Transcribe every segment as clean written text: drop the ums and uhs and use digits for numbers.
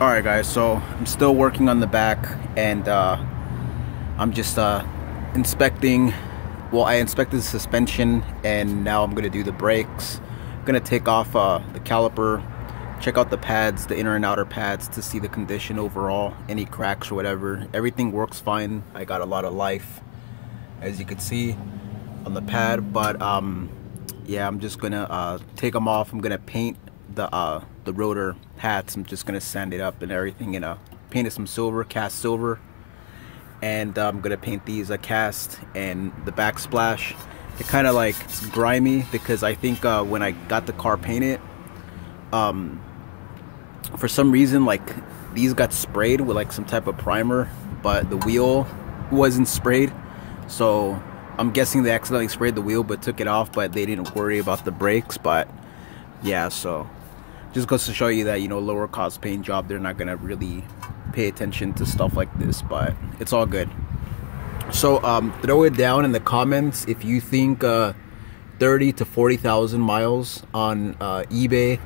Alright guys, so I'm still working on the back, and I'm just inspecting. Well, I inspected the suspension, and now I'm gonna do the brakes. I'm gonna take off the caliper, check out the pads, the inner and outer pads, to see the condition overall, any cracks or whatever. Everything works fine. I got a lot of life, as you can see on the pad, but yeah, I'm just gonna take them off. I'm gonna paint the rotor hats. I'm just gonna sand it up and everything, and paint it some silver, cast silver, and I'm gonna paint these cast and the backsplash. It kind of like, it's grimy because I think when I got the car painted, for some reason, like, these got sprayed with like some type of primer, but the wheel wasn't sprayed. So I'm guessing they accidentally sprayed the wheel but took it off, but they didn't worry about the brakes. But yeah, so just goes to show you that, you know, lower cost paint job, they're not gonna really pay attention to stuff like this, but it's all good. So throw it down in the comments if you think 30 to 40,000 miles on eBay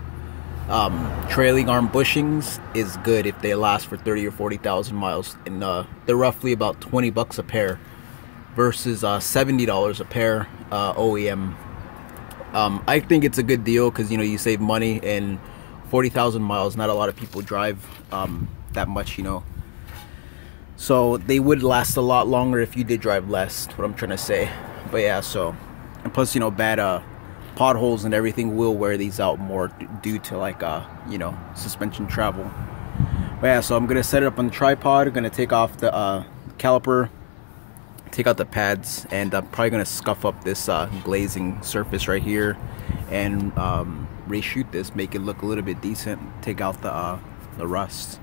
trailing arm bushings is good if they last for 30 or 40,000 miles, and they're roughly about 20 bucks a pair versus $70 a pair OEM. I think it's a good deal because, you know, you save money, and 40,000 miles, not a lot of people drive that much, you know. So they would last a lot longer if you did drive less, what I'm trying to say. But yeah, so, and plus, you know, bad potholes and everything will wear these out more due to, like, you know, suspension travel. But yeah, so I'm gonna set it up on the tripod. I'm gonna take off the caliper, take out the pads, and I'm probably gonna scuff up this glazing surface right here and reshoot this, make it look a little bit decent, take out the rust.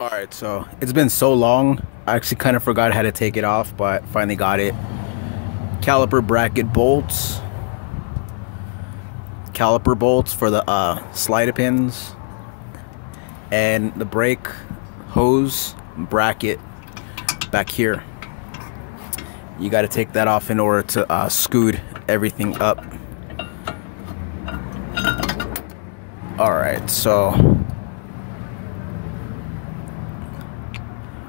Alright, so it's been so long, I actually kind of forgot how to take it off, but finally got it. Caliper bracket bolts, caliper bolts for the slider pins, and the brake hose bracket back here. You got to take that off in order to scoot everything up. Alright, so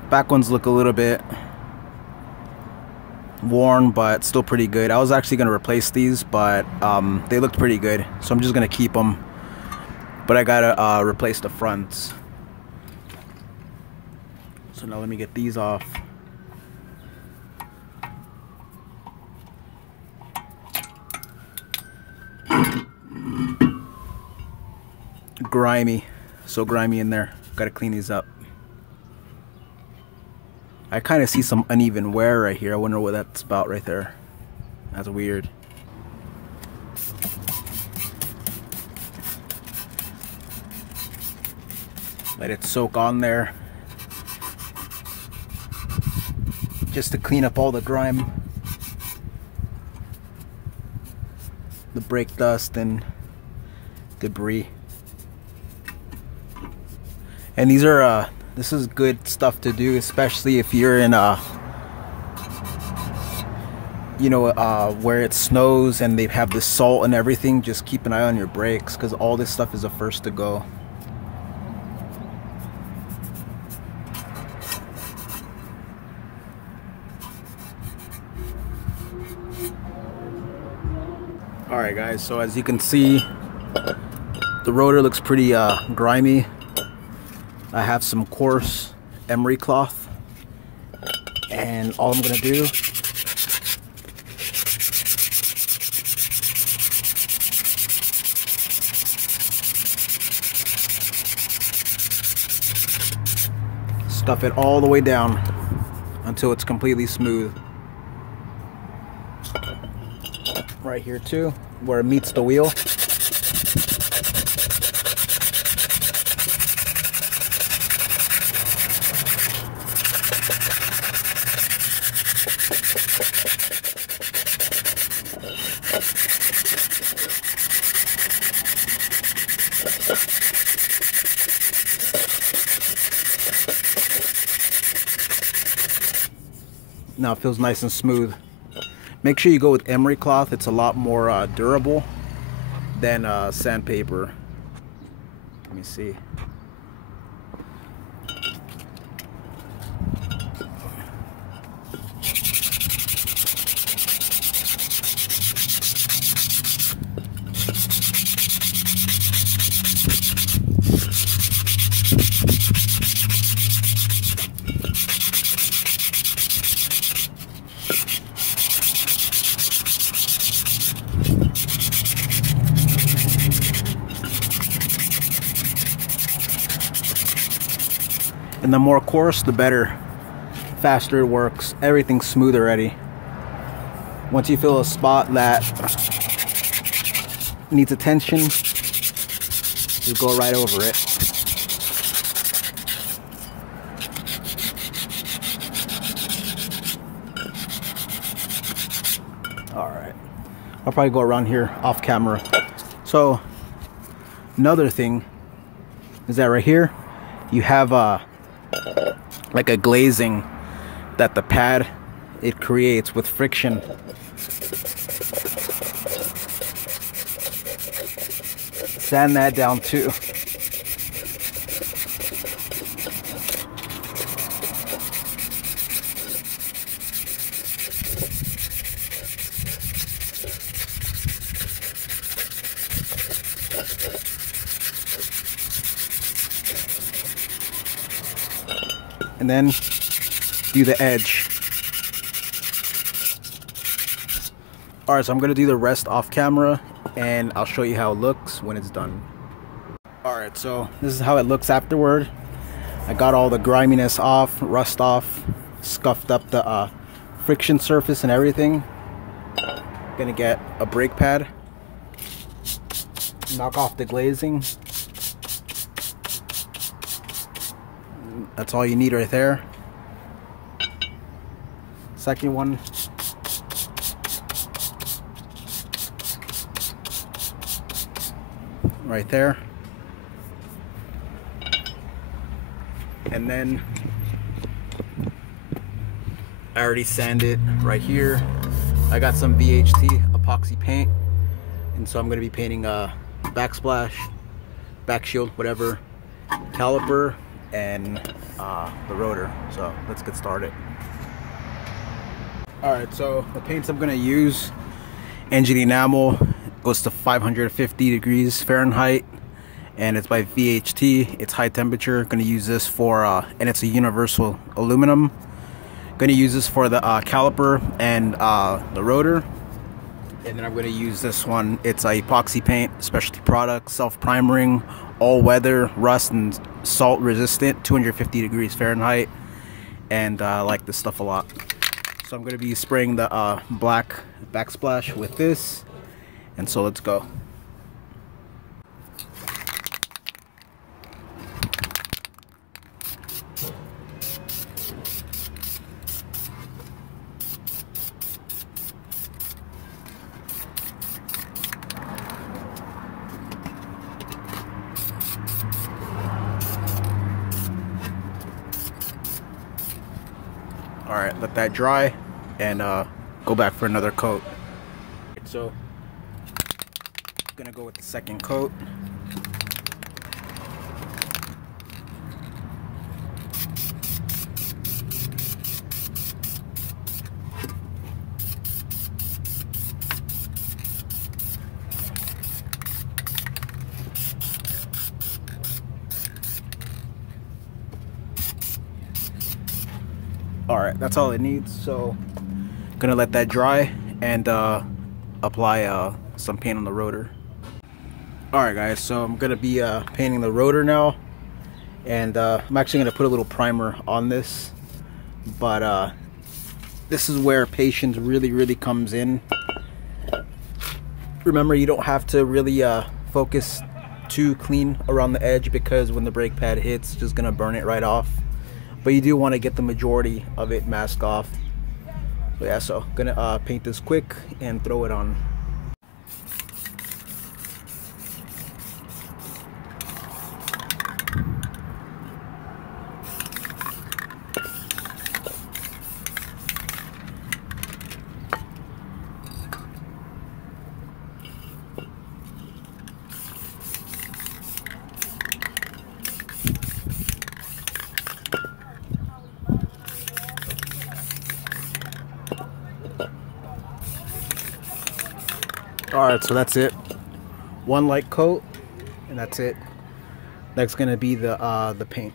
back ones look a little bit worn, but still pretty good. I was actually going to replace these, but they looked pretty good, so I'm just going to keep them. But I got to replace the fronts. So now let me get these off. Grimy, so grimy in there. Got to clean these up. I kind of see some uneven wear right here. I wonder what that's about right there. That's weird. Let it soak on there, just to clean up all the grime, the brake dust and debris. And these are this is good stuff to do, especially if you're in you know, where it snows and they have the salt and everything. Just keep an eye on your brakes, because all this stuff is the first to go. Alright guys, so as you can see, the rotor looks pretty grimy. I have some coarse emery cloth, and all I'm gonna do stuff it all the way down until it's completely smooth. Right here too, where it meets the wheel. Now it feels nice and smooth. Make sure you go with emery cloth. It's a lot more durable than sandpaper. Let me see. And the more coarse, the better. Faster it works. Everything's smooth already. Once you feel a spot that needs attention, you go right over it. Alright. I'll probably go around here off camera. So, another thing is that right here, you have like a glazing that the pad it creates with friction. Sand that down too. And then do the edge. Alright, so I'm gonna do the rest off camera and I'll show you how it looks when it's done. Alright, so this is how it looks afterward. I got all the griminess off, rust off, scuffed up the friction surface and everything. Gonna get a brake pad, knock off the glazing. That's all you need right there. Second one. Right there. And then I already sanded right here. I got some VHT epoxy paint, and so I'm going to be painting backsplash, back shield, whatever, caliper, and the rotor. So let's get started. Alright, so the paints I'm going to use, engine enamel, goes to 550 degrees Fahrenheit, and it's by VHT. It's high temperature. Going to use this for and it's a universal aluminum. Going to use this for the caliper and the rotor. And then I'm going to use this one. It's a epoxy paint, specialty product, self-primering, all-weather, rust and salt resistant, 250 degrees Fahrenheit, and I like this stuff a lot. So I'm going to be spraying the black backsplash with this, and so let's go. Alright, let that dry and go back for another coat. So, I'm gonna go with the second coat. Alright, that's all it needs. So gonna let that dry and apply some paint on the rotor. Alright guys, so I'm gonna be painting the rotor now, and I'm actually gonna put a little primer on this, but this is where patience really comes in. Remember, you don't have to really focus too clean around the edge, because when the brake pad hits, it's just gonna burn it right off. But you do want to get the majority of it masked off. So yeah, so gonna paint this quick and throw it on. Alright, so that's it. One light coat, and that's it. Next gonna be the paint.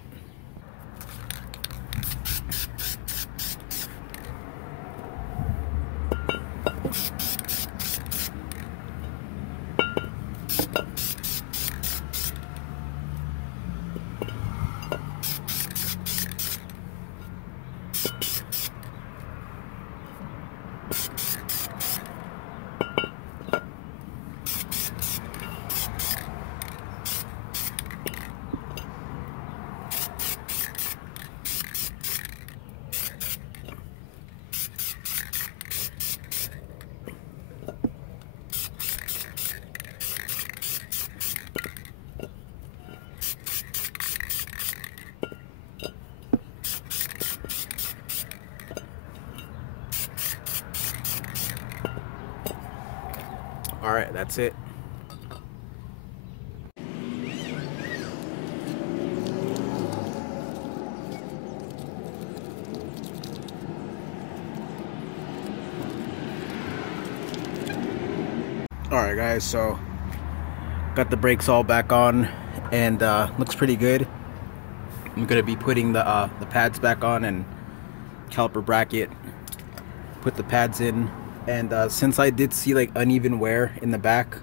Alright, that's it. Alright guys, so got the brakes all back on and looks pretty good. I'm gonna be putting the pads back on and caliper bracket, put the pads in. And since I did see like uneven wear in the back,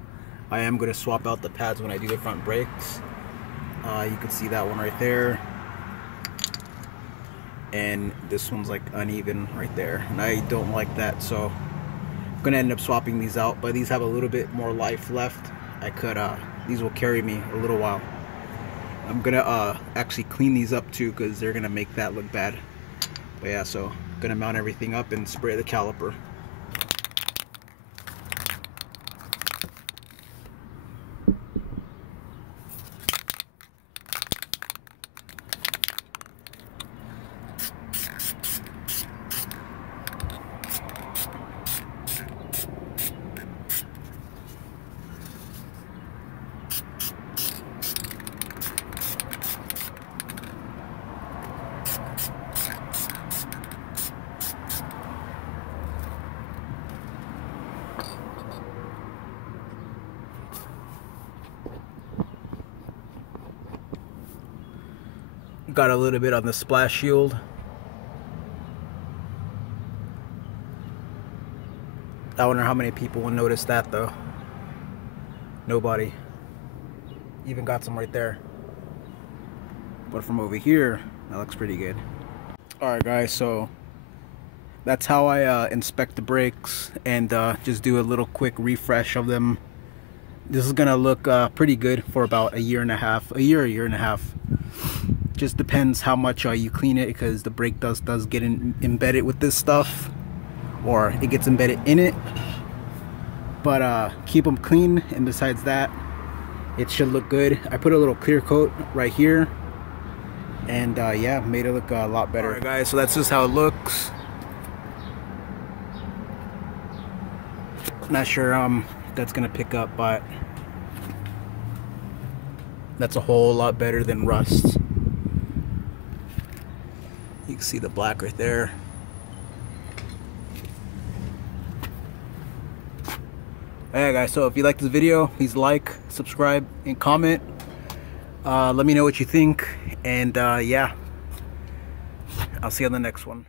I am going to swap out the pads when I do the front brakes. You can see that one right there, and this one's like uneven right there, and I don't like that, so I'm going to end up swapping these out. But these have a little bit more life left. These will carry me a little while. I'm going to actually clean these up too, because they're going to make that look bad. But yeah, so I'm going to mount everything up and spray the caliper. Got a little bit on the splash shield. I wonder how many people will notice that though. Nobody. Even got some right there. But from over here, that looks pretty good. Alright guys, so that's how I inspect the brakes and just do a little quick refresh of them. This is gonna look pretty good for about a year and a half. A year and a half. Just depends how much you clean it, because the brake dust does get embedded with this stuff, or it gets embedded in it. But keep them clean, and besides that, it should look good. I put a little clear coat right here, and yeah, made it look a lot better. Alright guys, so that's just how it looks. Not sure if that's gonna pick up, but that's a whole lot better than rust. You can see the black right there. Alright guys, so if you like this video, please like, subscribe, and comment. Let me know what you think, and yeah, I'll see you on the next one.